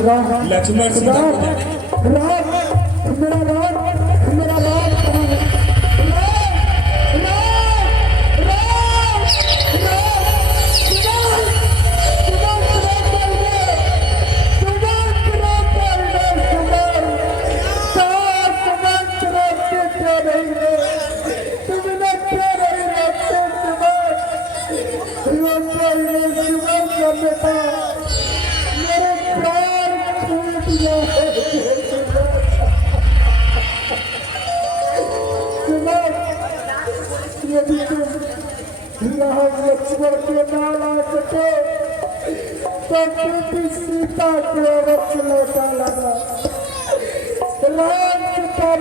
लक्ष्मण सीता को यदि तुम लक्ष्मण के नाम आ सके तो बेटी सीता को अवश्य लौटा लाना। राम सीता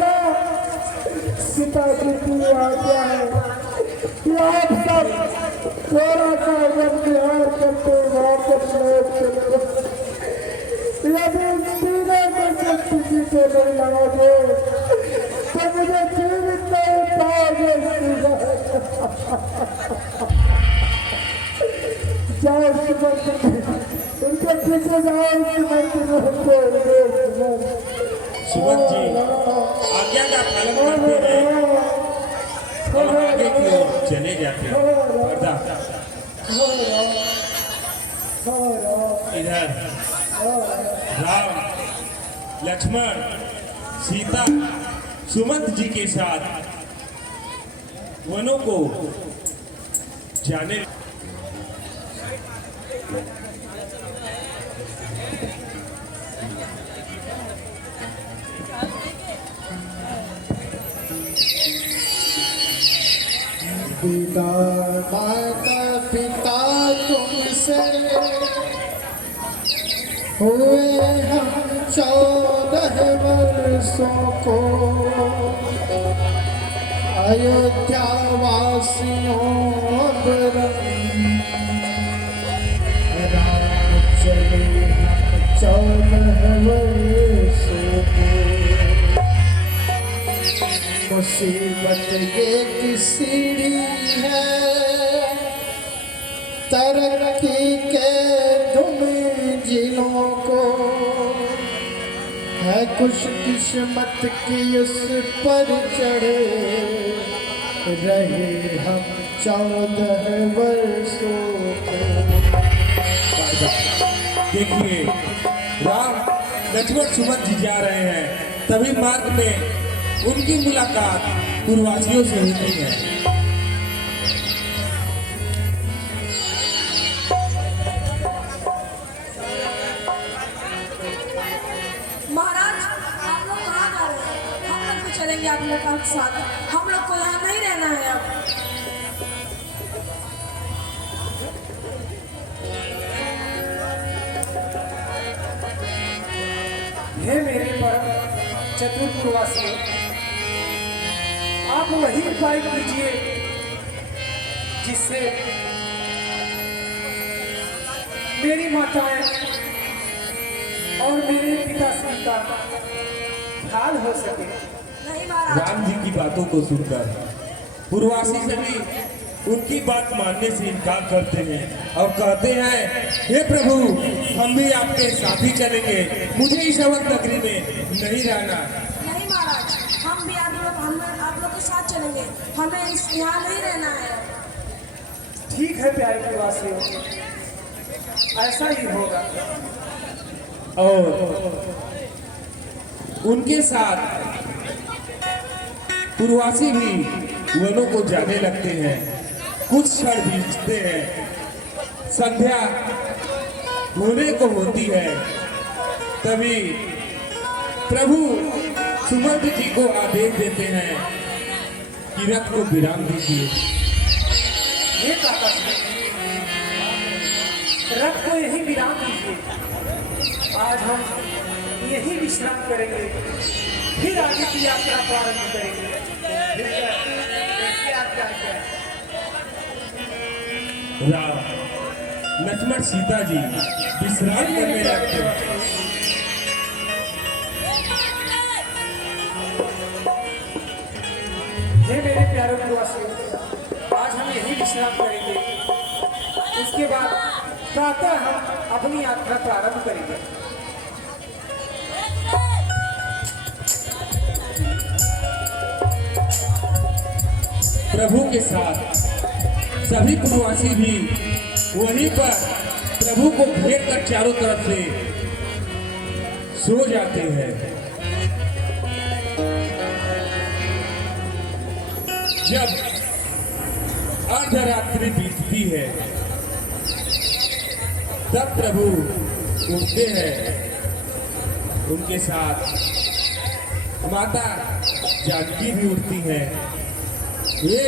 सीता जी की आज्ञा है कि आप सब थोड़ा सा वन विहार करते वापस लौट चलो। यदि तीनों में से किसी को नहीं आओगे तो मुझे जीवित नहीं पाओगे। जाओ उनके पीछे जाओ। सुमन जी आज्ञा का पालन करते हैं और आगे की ओर चले जाते हैं। इधर राम लक्ष्मण सीता सुमंत जी के साथ वनों को जाने पिता माता पिता तुमसे हुए हम 14 वर्षों को अयोध्या वासियों अब राम चले हम 14 वर्षों को। मुसीबत ये की सीढ़ी है तरक्की के तुम जिलों को है कुछ किस्मत की उस पर चढ़े रहे हम 14 वर्षों को। देखिए राम लक्ष्मण सुमन जी जा रहे हैं, तभी मार्ग में उनकी मुलाकात पूर्ववासियों से होती है। महाराज आप लोग कहाँ जा रहे हैं? हम लोग भी चलेंगे आप लोग के साथ। हम लोग को यहाँ नहीं रहना है अब। हे मेरे परम चतुर्पुरवासी, आप वही उपाय कीजिए जिससे मेरी माताएं और मेरे पिताश्री का हाल हो सके। नहीं महाराज। राम जी की बातों को सुनकर पूर्ववासी सभी उनकी बात मानने से इनकार करते हैं और कहते हैं हे प्रभु हम भी आपके साथ ही चलेंगे, मुझे इस अवध नगरी में नहीं रहना। नहीं महाराज, हम भी आप लोग के साथ चलेंगे। हमें यहाँ नहीं रहना है। ठीक है प्यारे प्रवासियों, ऐसा ही होगा। और उनके साथ पूर्ववासी भी वनों को जाने लगते हैं। कुछ क्षण बीतते हैं, संध्या होने को होती है, तभी प्रभु सुमंत जी को आदेश देते हैं कि रथ को विराम दीजिए। ये कहा रथ को यही विराम दीजिए। आज हम यही विश्राम करेंगे, फिर आगे की यात्रा प्रारंभ करेंगे। राम लक्ष्मण सीता जी विश्राम करने लगते हैं। हे मेरे प्यारे प्रवासियों, आज हम यही विश्राम करेंगे। उसके बाद प्रातः हम अपनी यात्रा प्रारंभ करेंगे। प्रभु के साथ सभी प्रवासी भी वहीं पर प्रभु को घेर कर चारों तरफ से सो जाते हैं। जब अर्धरात्रि बीतती है तब प्रभु उठते हैं। उनके साथ माता जानकी भी उठती है। वे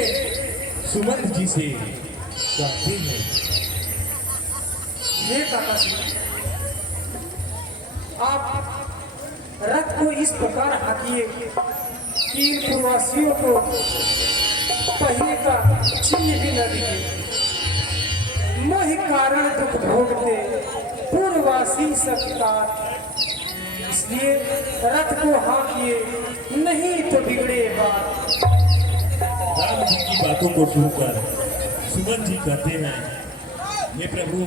सुमंत जी से कहती हैं, ये काका जी, आप रथ को इस प्रकार हाकिए कि इन प्रवासियों को पहले का चिन्ह भी न दिखे। मोहि कारण दुख भोगते पूर्ववासी सत्कार, इसलिए रथ को हाकिए, नहीं तो बिगड़े बात। राम जी की बातों को सुनकर सुमन जी कहते हैं, ये प्रभु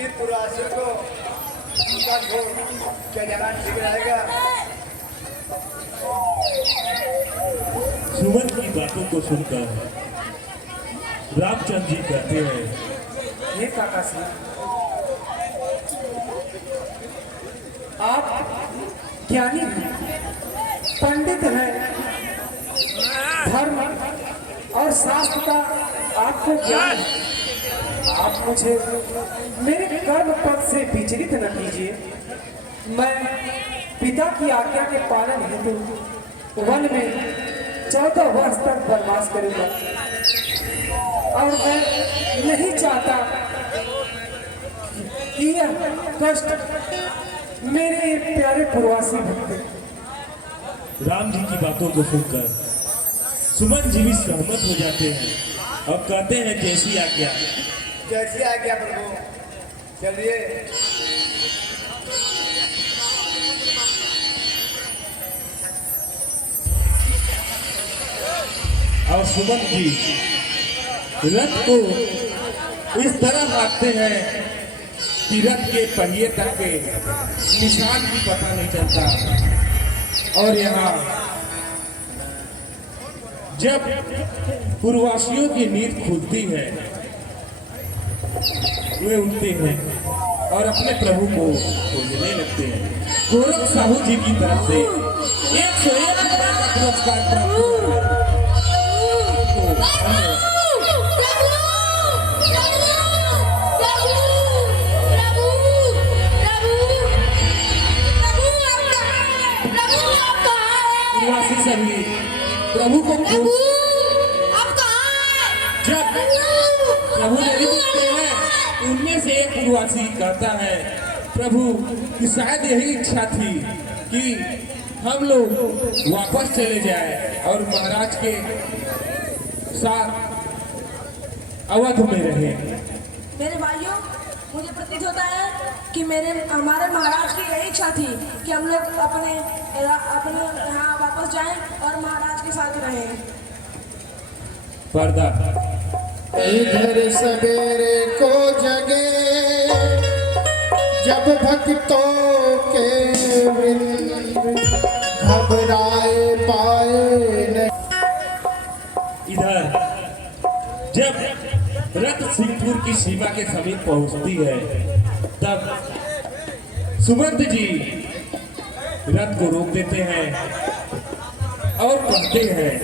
इन पुरासियों को उनका छोड़ क्या जाना ठीक रहेगा। सुमन की बातों को सुनकर रामचंद्र जी कहते हैं, ये काका जी, आप ज्ञानी हैं, पंडित हैं, धर्म और शास्त्र का आपको ज्ञान है। आप मुझे मेरे कर्म पद से विचलित न कीजिए। मैं पिता की आज्ञा के पालन हेतु वन में 14 वर्ष तक वनवास करूंगा और मैं नहीं चाहता कि यह कष्ट मेरे प्यारे प्रवासी भक्त। राम जी की बातों को सुनकर सुमन जी भी सहमत हो जाते हैं और कहते हैं, जैसी आज्ञा। जैसी आज्ञा प्रभु, चलिए। और सुमन जी रथ को इस तरह हाँकते हैं कि रथ के पहिए तक के निशान भी पता नहीं चलता। और यहाँ जब पूर्ववासियों की नींद खुलती है, वे उठते हैं और अपने प्रभु को खोजने लगते हैं। गोरख साहू जी की तरफ से 101 रुपए का पुरस्कार प्राप्त हुआ है। प्रवासी सभी प्रभु को जब प्रभु नहीं दिखते हैं, उनमें से एक प्रवासी कहता है, प्रभु कि शायद यही इच्छा थी कि हम लोग वापस चले जाए और महाराज के साथ अवध में रहे। मेरे भाइयों, मुझे प्रतीत होता है कि हमारे महाराज की यही इच्छा थी कि हम लोग अपने यहाँ वापस जाएं और महाराज के साथ रहें। पर्दा इधर सवेरे को जगे जब भक्तों के घबराए पाए नहीं। इधर जब रथ सिंहपुर की सीमा के समीप पहुंचती है, तब सुमंत जी रथ को रोक देते हैं और कहते हैं,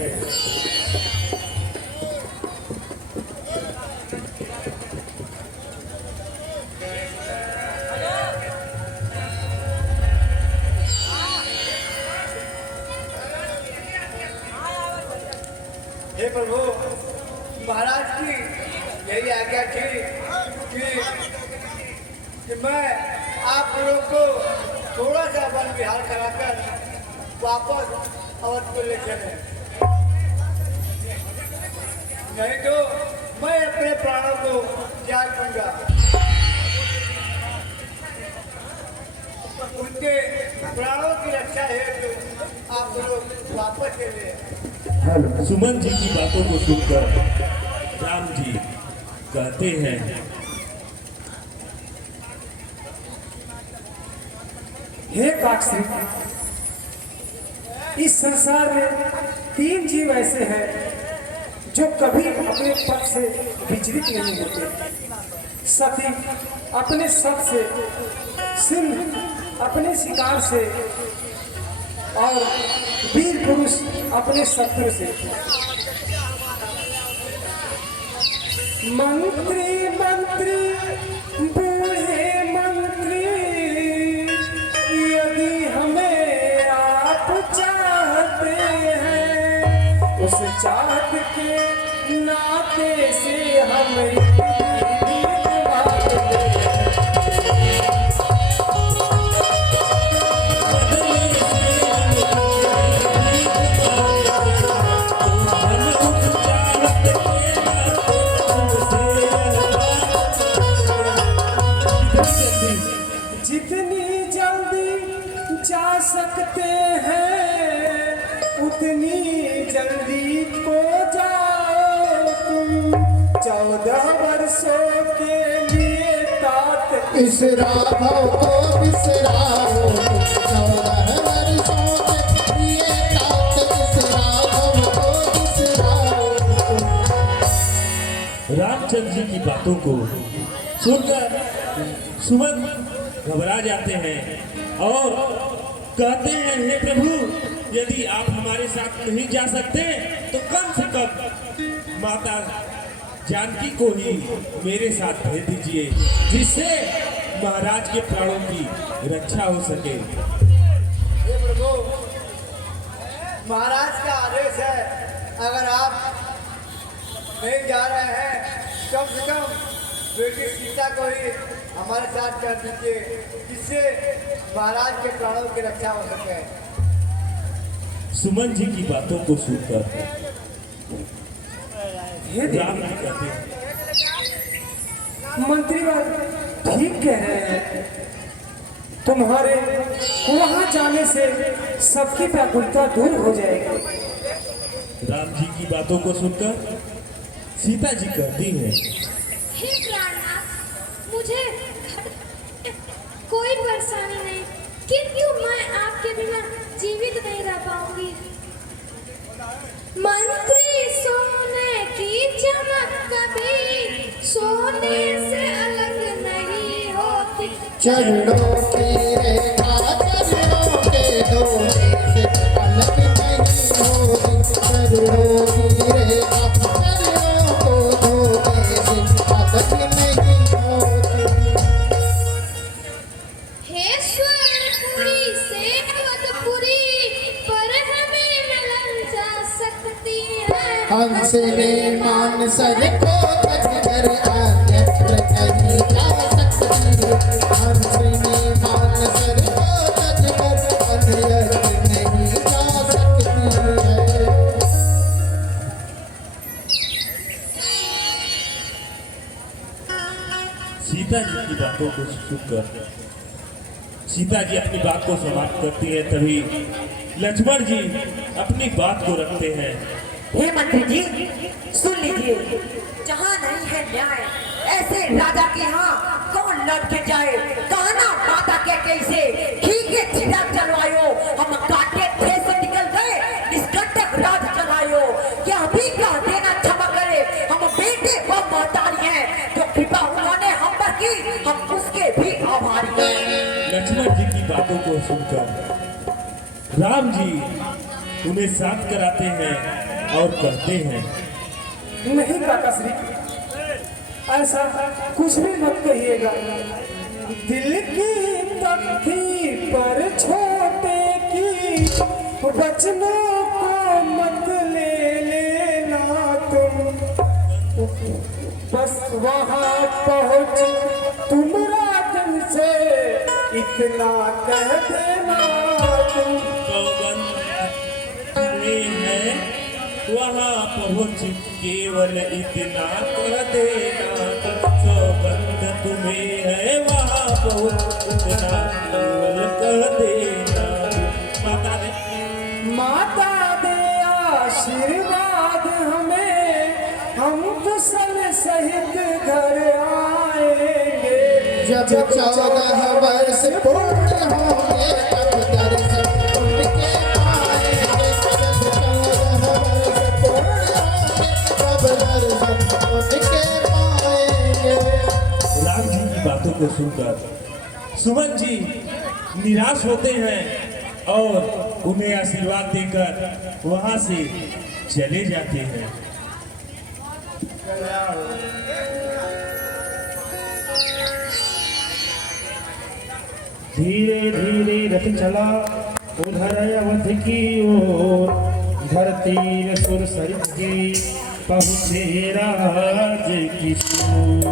हे प्रभु, महाराज की यही आज्ञा थी कि मैं आप लोगों को थोड़ा सा वन विहार कराकर वापस अवध को ले चले, नहीं तो मैं अपने प्राणों को त्याग दूंगा। उनके प्राणों की रक्षा हेतु आप लोग वापस चले। सुमन जी की बातों को सुनकर राम जी कहते हैं, हे काक्षी, इस संसार में तीन जीव ऐसे हैं जो कभी अपने पद से विचलित नहीं होते। सती अपने शव से, सिंह अपने शिकार से और वीर पुरुष अपने शत्रु से। मंत्री मंत्री बूढ़े मंत्री, यदि हमें आप चाहते हैं, उस चाहत के नाते से हम जितनी जल्दी जा सकते हैं उतनी जल्दी को जाओ तुम। 14 वर्षों के लिए तात इस राहों को बिसराओ, 14 वर्षों के लिए तात इस राहों को बिसराओ। रामचंद्र जी की बातों को सुनकर सुमन घबरा जाते हैं और कहते हैं, हे प्रभु, यदि आप हमारे साथ नहीं जा सकते तो कम से कम माता जानकी को ही मेरे साथ भेज दीजिए, जिससे महाराज के प्राणों की रक्षा हो सके। हे प्रभु, महाराज का आदेश है, अगर आप नहीं जा रहे हैं कम से कम बेटी सीता को ही हमारे साथ कर दीजिए, जिससे महाराज के प्राणों की रक्षा हो सके। सुमन जी की बातों को सुनकर राम जी कहते हैं, मंत्री ठीक कह रहे हैं। तुम्हारे वहां जाने से सबकी व्याकुलता दूर हो जाएगी। राम जी की बातों को सुनकर सीता जी कहती है, हे प्राणनाथ, मुझे कोई परेशानी नहीं, किंतु मैं आपके बिना जीवित नहीं रह पाऊंगी। मंत्री सोने की चमक कभी सोने से अलग नहीं होती। चरणों की रेखा चरणों के धोने से अलग नहीं होती। चरणों की रेखा चरणों को धोने से अलग नहीं होती। हे स्वर्णपुरी से अवधपुरी, पर हमें मिलन जा सकती है। हंस ने मान सर को कटकर अन्यत्र नहीं जा सकती। हंस ने मान सर को कटकर अन्यत्र नहीं जा सकती है। सीता जी की बातों को सुनकर सीता जी अपनी बात को समाप्त करती है। तभी लक्ष्मण जी अपनी बात को रखते हैं। हे मंत्री जी, सुन लीजिए, जहाँ नहीं है न्याय, ऐसे राजा के यहाँ कौन लड़ के जाए। कहना माता के कैसे ठीके चिराग जलवायो, हम काटे थे से निकल गए, निष्कंटक राज चलायो। क्या भी कह देना क्षमा करे, हम बेटे व महतारी हैं, जो कृपा उन्होंने हम पर की, हम उसके भी आभारी हैं। लक्ष्मण जी की बातों को सुनकर राम जी उन्हें शांत कराते हैं और कहते हैं, नहीं काका श्री, ऐसा कुछ भी मत कहिएगा। दिल की तख्ती पर छोटे की वचनों को मत ले लेना तुम। बस वहां पहुंच तुम राजन से इतना कह देना तुम। सौगंध तुम्हें है, वहाँ पहुँच केवल इतना कह देना। सौगंध तुम्हें है, वहाँ पहुँच इतना केवल कह देना। माता ने माता दे आशीर्वाद हमें, हम कुशल सहित घर आएंगे। जब 14 वर्ष पूर्ण होंगे तब दर्शन उनके पाएंगे। जब 14 के पाएंगे। राम जी की बातों को सुनकर सुमन जी निराश होते हैं और उन्हें आशीर्वाद देकर वहां से चले जाते हैं। धीरे धीरे रथ चला उधर अवध की ओर, धरती सुर सरित की पहुँचे राज किशोर।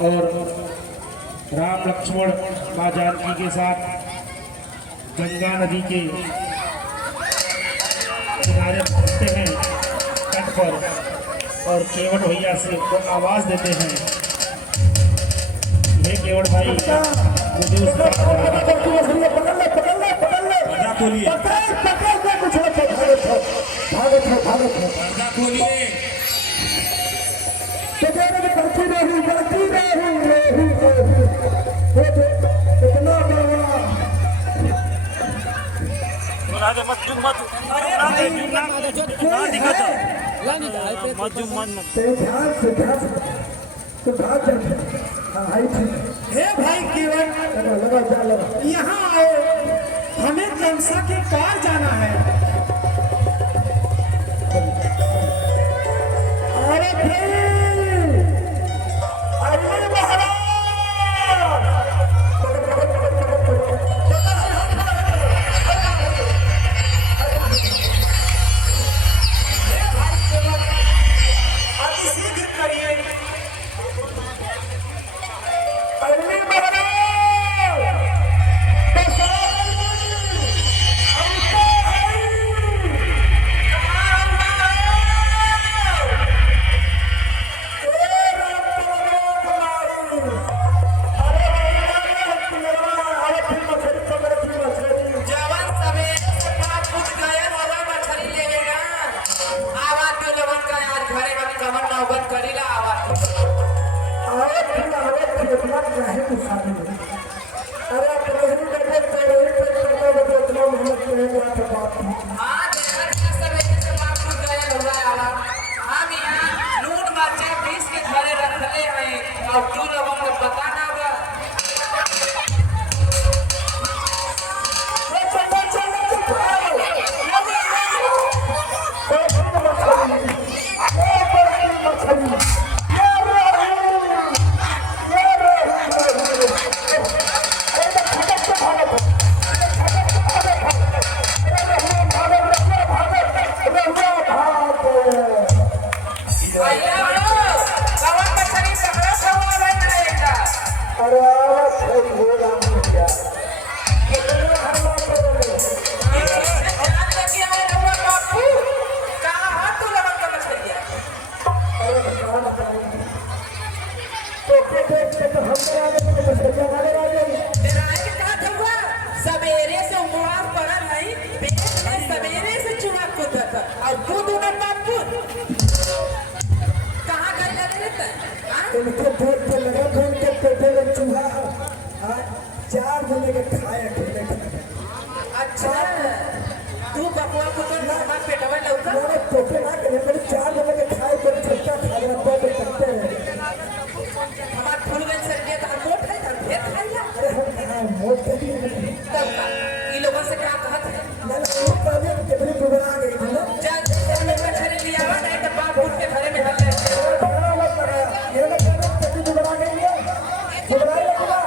और राम लक्ष्मण माँ जानकी के साथ गंगा नदी के किनारे पहुँचते हैं तट पर, और केवट भैया से उनको आवाज देते हैं, हे केवट भाई मुझे उस बात पर्दा खोलिए, पर्दा खोलिए। हे भाई केवट, यहाँ आओ, हमें कंसा के पार जाना है। अरे फिर अरे महाराज, अतिशीघ्र करिए। अरे महाराज, चार जने के खाए अकेले अच्छा तू बकवा को तो ना पेटवा लौका मेरे पोते ना करे मेरे चार जने के खाए तो छक्का खा रहा तो करते हैं। हमार फूल गन सर के तो मोट है तो भेद खाइला। अरे हम कहाँ मोट के भी तब का ई लोगों से क्या कहत है मैंने वो पहले कितनी दुबला गई थी ना चल चल में मछली लिया हुआ नहीं तो बाप उठ के घरे में हल ले ये लोग कितनी दुबला गई है दुबला लगेगा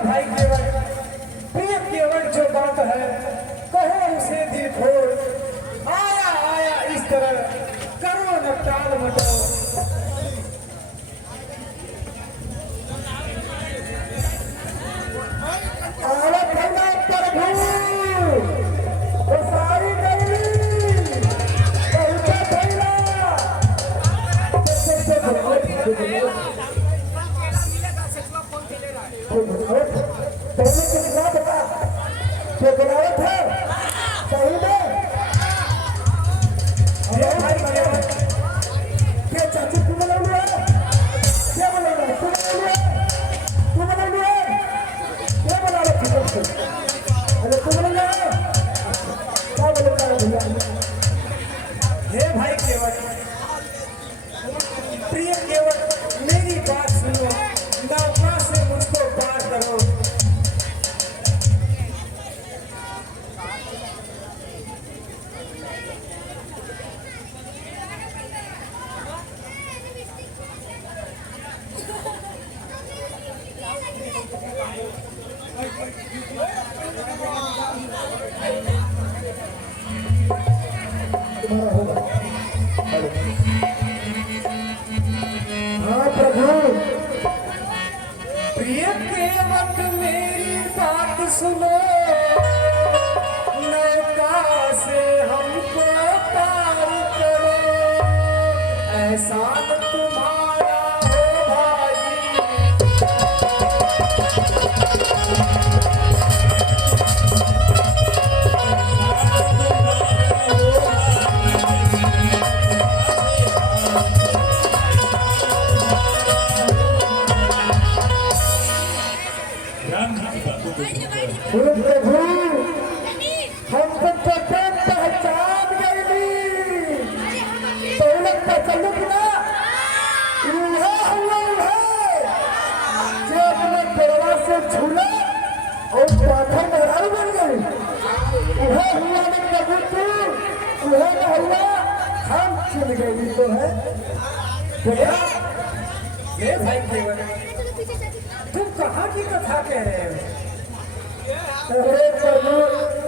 भाई केवल प्रिय केवल जो बात है कहो उसे दिल खोल आया आया इस तरह करो न टाल मटाओ। औरत है प्रभु वो सारी गली पहुंचा पहले कितना बता ये बुलावट है सही में। अरे भाई क्या चाची तू बोला हुआ है? क्या बोला हुआ है? तू बोला हुआ है? तू बोला हुआ है? क्या बोला हुआ है? अरे तू बोला हुआ है? क्या बोला हुआ है भैया? हे भाई केवट, प्रिय केवट, मेरी बात सुनो, नौका से मुझको पार करो। तुम्हारा होगा। हाँ प्रभु, प्रिय केवट मेरी बात सुनो, नौका से हमको पार करो, एहसान तुम्हारा हो भाई। राम जी की बातों को सुनकर बोलो प्रभु, हम तो पहचान गई, दौलत का चलू कि ना उल्हा हुआ है जो अपने पेड़वा से झूला और पाथर मेहरारू बन गई। उल्हा हुआ ने प्रभु तू, उल्हा न हुआ हम चल गई तो है। देखा ये भाई केवल तुम कहाँ की कथा कह रहे हो? अरे प्रभु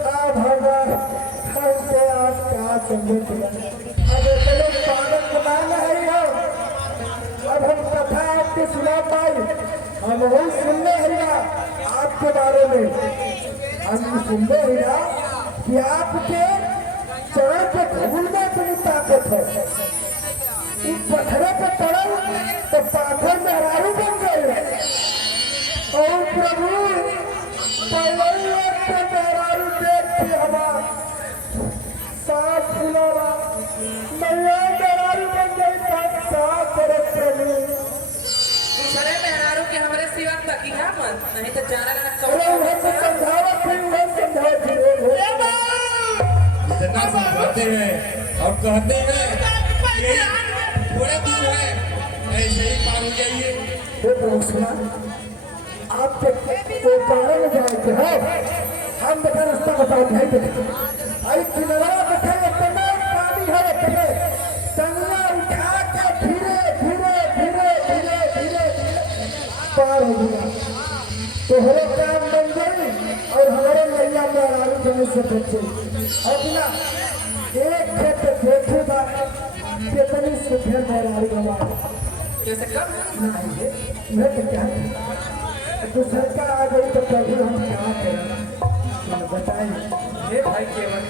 आप हमारा हमसे आप क्या समझे? अब चलो पागल बनाना है हो, अब हम कथा आपके सुना पाई, हम वही सुनने हैं ना आपके बारे में, हम सुनने हैं ना कि आपके चरण पे धूल में इतनी ताकत है, उस पत्थरों पे पड़ल तो पाथर मेहरारू बन गए। और प्रभु पहले मेहरारू देख के हमारा सांस फूला, मैया मेहरारू बन गई तब क्या करे प्रभु? दूसरे मेहरारू के हमारे सिवा तकिया मत, नहीं तो जाना ना अरे उन्हें तो समझावा फिर उन्हें समझाओ फिर इतना समझाते हैं और कहते हैं कि थोड़े दूर है, ऐसे ही पार हो जाइए। हे प्रभु सुना, आपके तो पानी में जाएंगे हो, हम बता रास्ता बताओ भाई देखो, आई किनारा बैठे इतना पानी है इतने, टंगना उठा के धीरे धीरे धीरे धीरे धीरे पार हो गया। तो हमारे काम बन गई और हमारे मैया मेहरारू देने से बचे। अपना एक खेत देखेगा कितनी सुखर मेहरारू हमारे जैसे कब नहीं, मैं तो क्या दूसरे का आ गई तो प्रभु हम क्या करें बताइए। हे भाई केवल,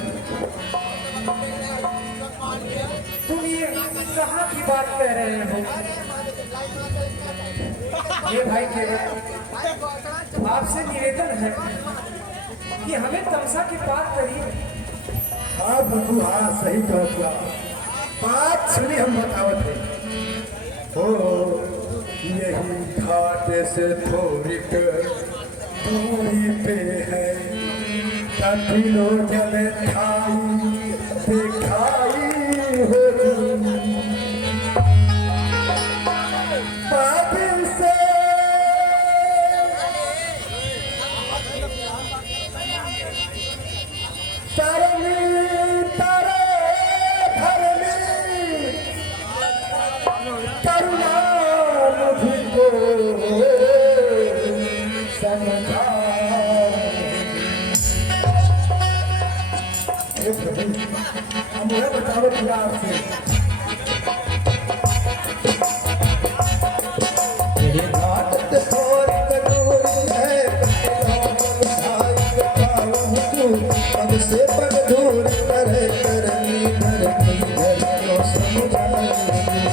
तुम ये कहाँ की बात कह रहे हो? ये भाई केवल, आपसे निवेदन है कि हमें तमसा की बात करिए। हाँ प्रभु हाँ सही कहो, बात सुनी हम बतावत है। ओ यही घाट से थोड़ी दूरी पे है, कठिनो जल खाई दिखाई हो बादल से तरनी तारे धरनी करुणा मुझको समझा। हम यह बताओ दिया आपसे, ये घाट थोड़ी कटोरी है, अब से पग दूर करे करनी धरनी धरनो समझाएंगे।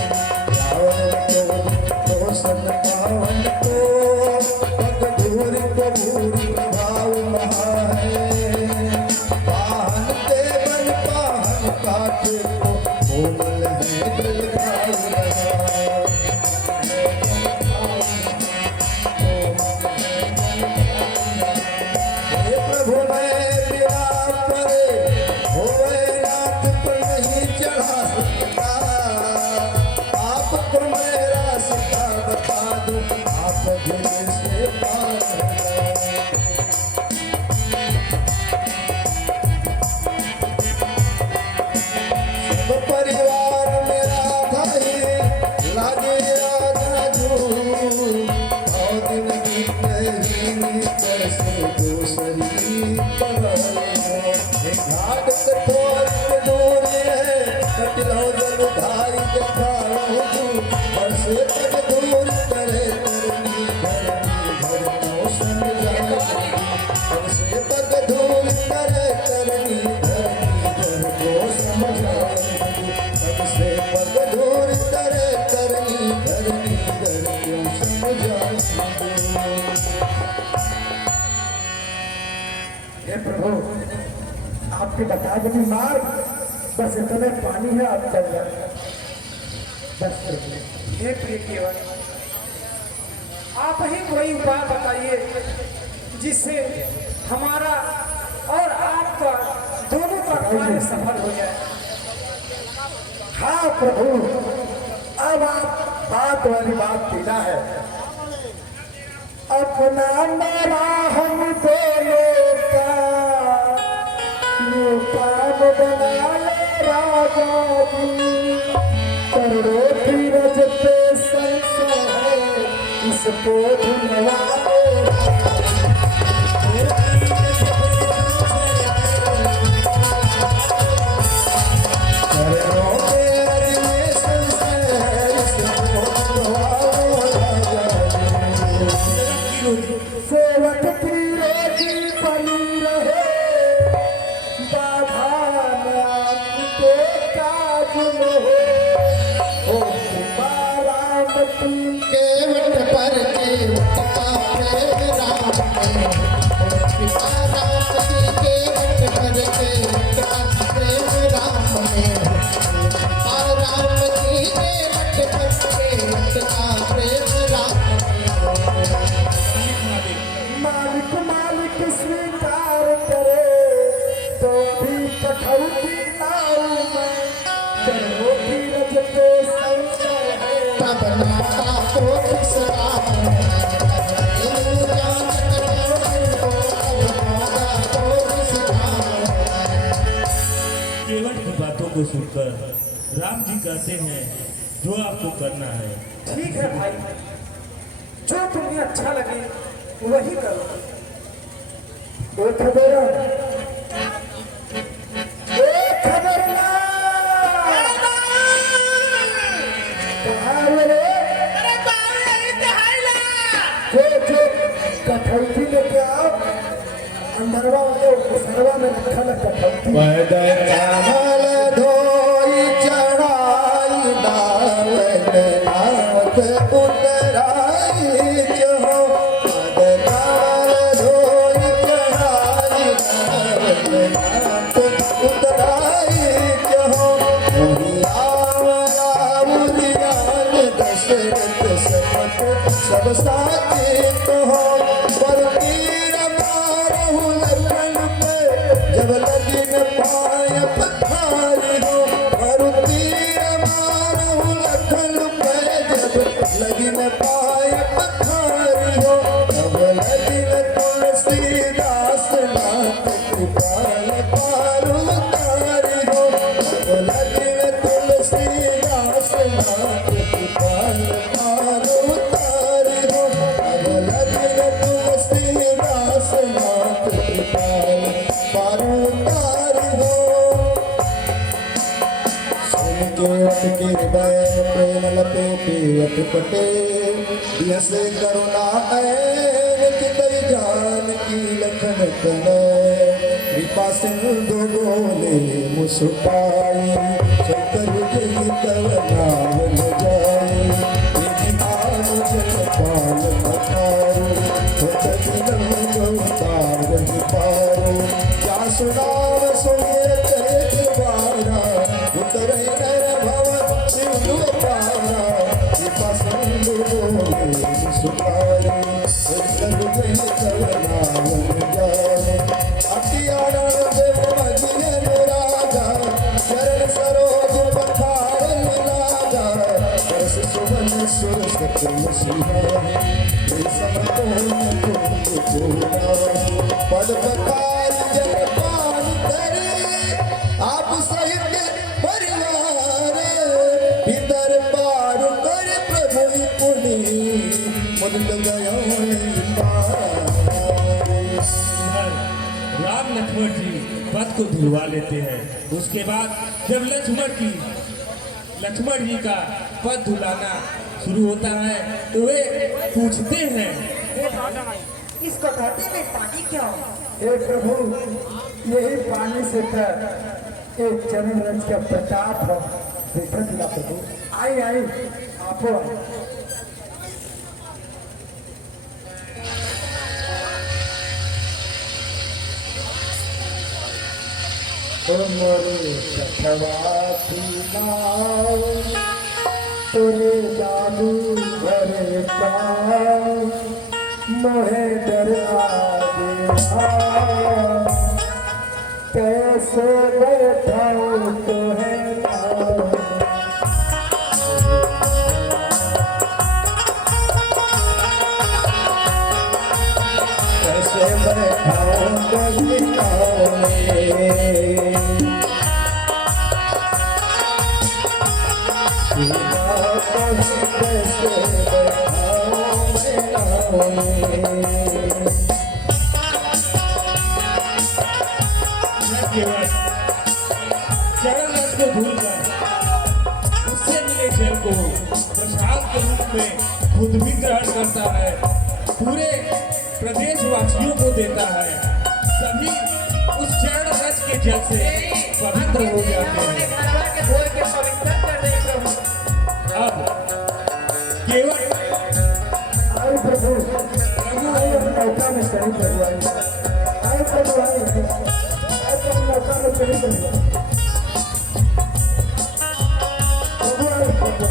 रावण को सन पावन को पग दूर प्रभुर प्रभाव महा है। देखो कोमल है दिल भाई रहा हे प्रभु मैं तेरा परे होवे नाथ पर नहीं चढ़ा सकता आपको मैं रास्ता बता दूं आप दिल से पार सब परिवार मेरा भाई लागे राजू और दिन बीते कैसे दूसरी घाट कठोर दूर है कटिलो जल धारी दिखाऊं पर से तक दूर करे करनी घर को समझा पर से तक दूर करे करनी घर को समझा पर से पग दूर करे करनी घर को समझा हे प्रभु आपके बता देनी मार्ग बस इतने पानी है आप चल जाए बस प्रभु हे प्रिय केवल आप ही कोई उपाय बताइए जिससे हमारा और आपका दोनों का कार्य सफल हो जाए। हाँ प्रभु अब आप बात वाली बात पीना है अपना मेरा हम दोनों का काम बना ले राजा जी करोड़ों धीरज पे संशय इसको धुलवा सेवक की रोटी बनी रहे बाधा में आपके काज में हो राम की केवट पर केवट का प्रेम राम में कृपा राम की केवट पर केवट का प्रेम राम में कृपा राम की केवट पर केवट का प्रेम राम मालिक मालिक स्वीकार करे तो भी कठौती लाऊं मैं करो धीरज पे संशय है तब नाता को बिसरा केवट की बातों को सुनकर राम जी कहते हैं जो आपको करना है। ठीक है भाई, जो तुम्हें अच्छा लगे वही करो। एक खबर एक खबर जो कठौती लेके आओ अंदरवा वाले सरवा में रखा है कठौती बदन कमल धोई चढ़ाई दावन नाथ उतराई जो बदन कमल धोई चढ़ाई दावन नाथ उतराई जो उरियान दशरथ सपत सब साथी तो हो पर तीर मारहु लखन पे जब लगिन पाय पथारी हो पर तीर मारहु लखन पे जब लगिन पाय पथारी हो तब लगिन तुलसीदास नाथ कृपाल पारू तारी हो तब लगिन तुलसीदास नाथ कृपाल पारू तारी हो तब लगिन तुलसीदास नाथ कृपाल पारू तारी हो सुन के अटके बैन प्रेम लपेटे अटपटे यसे करुणा ऐन चितई जान की लखन तनय कृपा सिंधु बोले मुस्काई शंकर जी तव नाम न जाई निधान जल पाल पठारो सचदिन गौतार पारो जा सुनाम सुनिए चरित बारा उत पद पकार जन पान करे आप सहित परिवार भीतर पार कर प्रभु पुनि मुद गयो राम लक्ष्मण जी पद को धुलवा लेते हैं। उसके बाद जब लक्ष्मण जी का पद धुलाना शुरू होता है तो वे पूछते हैं, इस कटौती में पानी क्यों? हे प्रभु, यही पानी से कर एक चरण रज का प्रताप हो देखा दिला प्रभु। आई आई आपो मोरे कटवाती नाव तेरे जादू भरे पाँव मोहे डरा देना कैसे बैठाऊं तो है कैसे बैठाऊं तो चरण रस को धुलकर उससे मिले जल को प्रसाद के रूप में खुद भी ग्रहण करता है, पूरे प्रदेशवासियों को देता है। सभी उस चरण रस के जल से पवित्र हो जाते हैं। अब केवल आई प्रभु आई मौका में सही करवाई आई प्रभु आई मौका में सही करवाई प्रभु आई प्रभु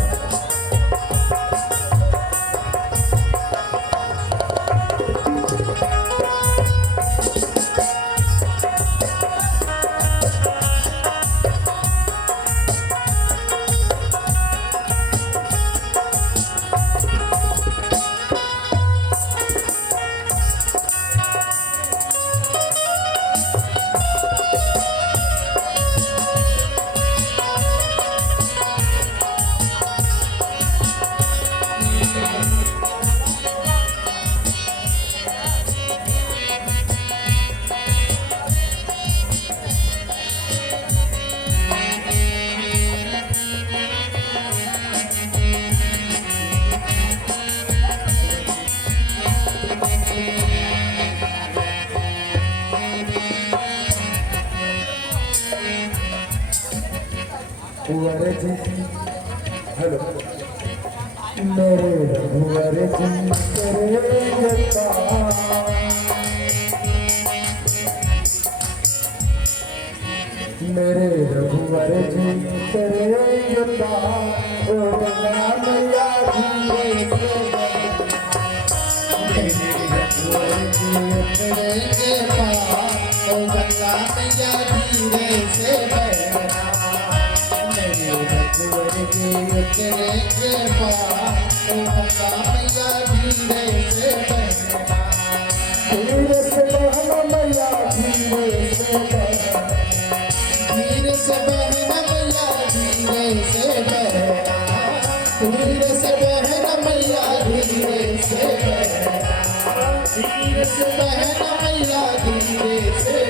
कुंवर जी हेलो मेरे कुंवर जी करेंगे मेरे रघुवर जी करेंगे ओ गंगा मैया मेरे रघुवर जी करेंगे पार ओ गंगा मैया धीरे से बहना मेरे रघुवर जी करेंगे पार ओ गंगा मैया धीरे से बहना धीरे से बहना मैया धीरे से बहना धीरे से बहना मैया धीरे से बहना धीरे से बहना मैया धीरे से बहना धीरे से बहना मैया धीरे से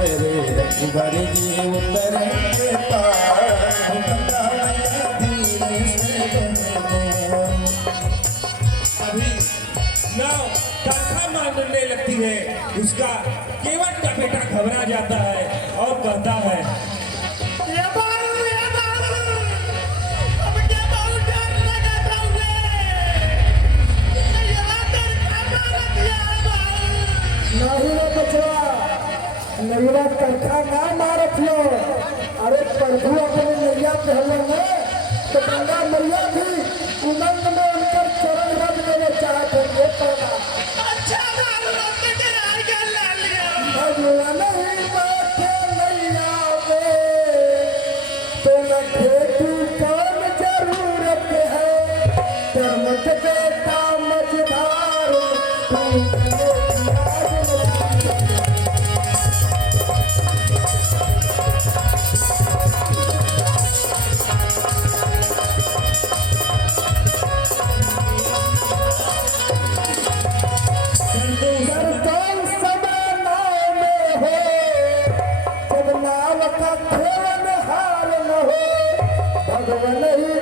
मेरे रघुवर जी उतरेंगे पार गंगा मैया धीरे से बहना अभी नाव तनखा मारने लगती है। उसका केवट का बेटा घबरा जाता है और कहता है, नहीं रे बचवा नैया तनखा ना मारत लो अरे प्रभु अपने नैया पहले में तो गंगा मैया भी उमंग में उनकर चरण रज लेने चाहते हैं भगवान नहीं